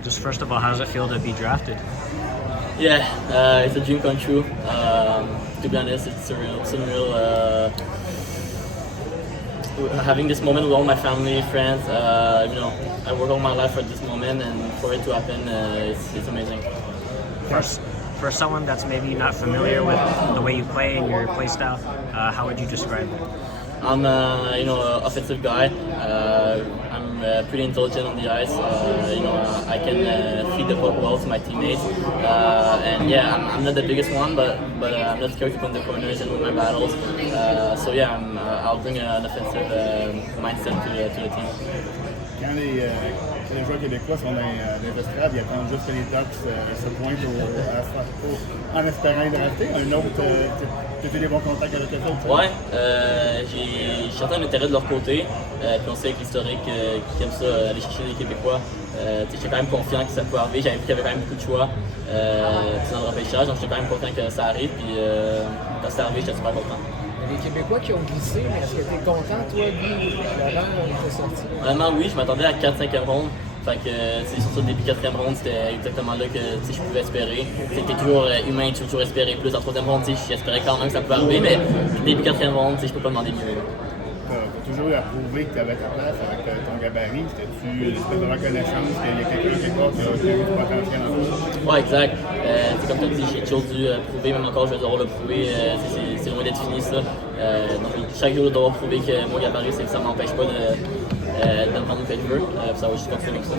Just first of all, how does it feel to be drafted? Yeah, it's a dream come true. To be honest, it's surreal. Having this moment with all my family, friends, I work all my life for this moment, and for it to happen, it's amazing. For someone that's maybe not familiar with the way you play and your play style, how would you describe it? I'm an offensive guy. I'm pretty intelligent on the ice. I can feed the puck well to my teammates. And yeah, I'm not the biggest one, but I'm not scared to put in the corners and win my battles. I'll bring an offensive mindset to the team. Quand les joueurs québécois sont dans les estrades, ils attendent juste que les Ducks se pointent en espérant être draftés. Un autre, tu as eu des bons contacts avec eux autres? Ouais, j'ai certain intérêt de leur côté. Puis on sait avec l'historique qui aime ça, aller chercher les Québécois. J'étais quand même confiant que ça pouvait arriver. J'avais vu qu'il y avait quand même beaucoup de choix dans le repêchage, donc j'étais quand même confiant que ça arrive. Puis quand c'est arrivé, j'étais super content. Les Québécois qui ont glissé, mais est-ce que tu es content, toi, Guy, Laurent, on était sortis? Vraiment, oui, je m'attendais à 4-5e ronde. Fait que c'est surtout début 4e ronde, c'était exactement là que je pouvais espérer. C'était toujours humain, tu peux toujours espérer plus. En 3e ronde, j'espérais quand même que ça pouvait arriver, mais début 4e ronde, je peux pas demander mieux. Tu as toujours eu à prouver que tu avais ta place avec ton gabarit. C'était-tu une espèce de reconnaissance qu'il y a quelqu'un quelque part qui a eu du potentiel en toi? Ouais, exact. Comme tu as dit, j'ai toujours dû prouver, même encore, je vais devoir le prouver. C'est loin d'être fini, ça. Donc, chaque jour, je dois prouver que mon gabarit, c'est que ça ne m'empêche pas de me prendre que je veux. Ça va juste continuer comme ça.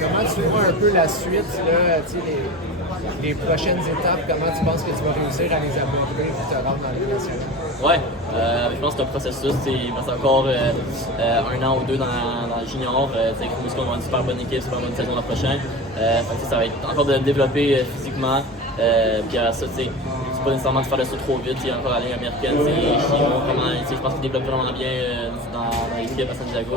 Comment tu vois un peu la suite, là, les prochaines étapes? Comment tu penses que tu vas réussir à les aborder pour te rendre dans la Ligue nationale? Ouais, je pense que c'est un processus. Il me reste encore 1 an ou 2 dans le junior. Je pense qu'on va avoir une super bonne équipe, super bonne saison la prochaine. Ça va être encore de développer physiquement. Puis ça, c'est pas nécessairement de faire le saut trop vite. Encore la ligne américaine, je pense qu'il développe vraiment bien dans l'équipe à San Diego.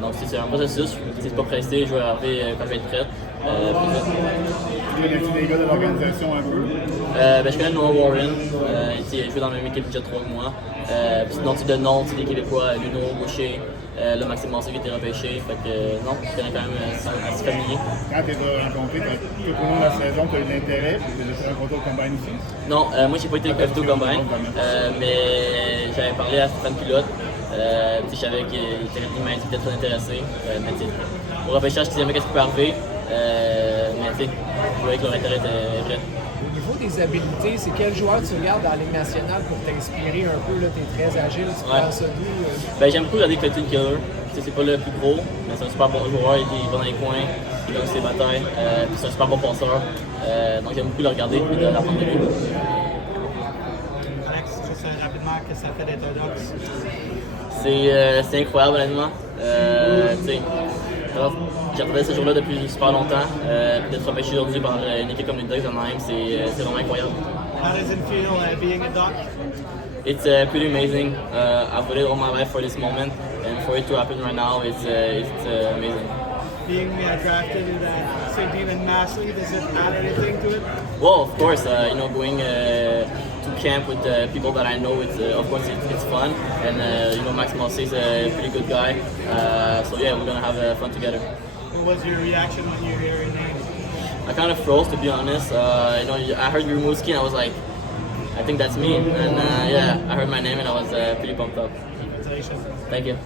Donc c'est un processus. C'est pas pressé, je vais arriver quand je vais être prêt. Tu connais-tu les gars de l'organisation un peu? Je connais Noah Warren, il a joué dans la même équipe déjà 3 mois. Sinon, de nom, des Québécois, Luno, Boucher, le Maxime Massé qui était repêché. Fait que non, je connais quand même assez familier. Quand tu les as rencontrés, tout au long de la saison, tu as eu l'intérêt, tu les as rencontrés au Combine aussi? Non, moi j'ai pas été invité au Combine, mais j'avais parlé à Stéphane Pilote. Je savais qu'il m'a peut-être très intéressé. Au repêchage, je savais qu'est-ce qui peut arriver. Je voyais que leur intérêt était vrai. Au niveau des habiletés, c'est quel joueur tu regardes dans la Ligue nationale pour t'inspirer un peu? Tu es très agile, tu prends ça d'où? J'aime beaucoup regarder Clayton Keller. C'est pas le plus gros, mais c'est un super bon joueur. Il va dans les coins, il gagne ses batailles. C'est un super bon passeur. Donc j'aime beaucoup le regarder et d'apprendre de lui. Alex, juste rapidement, qu'est-ce que ça fait d'être un Ducks? C'est incroyable, honnêtement. J'attendais ce jour-là depuis super longtemps. D'être repêché aujourd'hui par une équipe comme les Ducks de même, c'est vraiment incroyable. How does it feel being a Duck? It's pretty amazing. I've waited all my life for this moment, and for it to happen right now, it's amazing. Being drafted in St. David Massey, does it add anything to it? Well, of course, going to camp with people that I know, it's fun, and Max Massey is a pretty good guy. So yeah, we're gonna have fun together. What was your reaction when you hear your name? I kind of froze, to be honest. I heard Rimouski and I was like, I think that's me. And I heard my name and I was pretty pumped up. Congratulations. Thank you.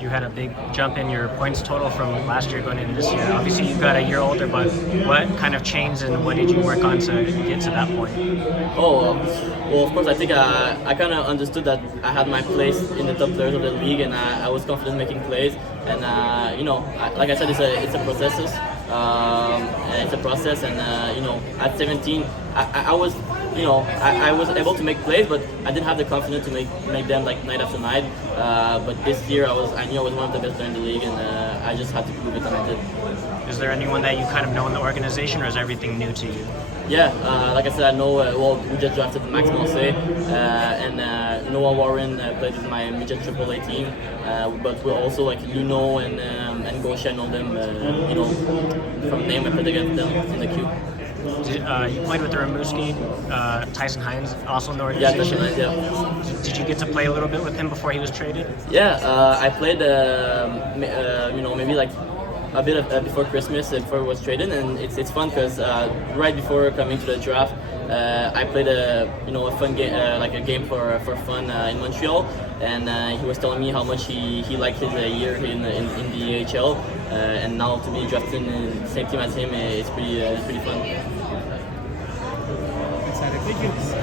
You had a big jump in your points total from last year going into this year. Obviously, you got a year older, but what kind of changed and what did you work on to get to that point? Well, of course, I think I kind of understood that I had my place in the top players of the league, and I was confident making plays. And like I said, it's a process. It's a process, and at 17, I was able to make plays, but I didn't have the confidence to make them like night after night. But this year, I knew I was one of the best players in the league, and I just had to prove it, and I did. Is there anyone that you kind of know in the organization, or is everything new to you? Yeah, like I said, I know. We just drafted Max Massey, and Noah Warren played with my midget AAA team. But we're also like Luno and Gaucher, I know them. From name, I played against them in the queue. You played with the Rimouski, Tyson Hines, also in the Yeah, organization. Tyson Hines, yeah. Did you get to play a little bit with him before he was traded? Yeah, I played. Maybe like a bit before Christmas, before it was traded, and it's fun because right before coming to the draft, I played a fun game, like a game for fun in Montreal, and he was telling me how much he liked his year in the AHL, and now to be drafted in the same team as him, it's pretty fun. Excited. Thank you.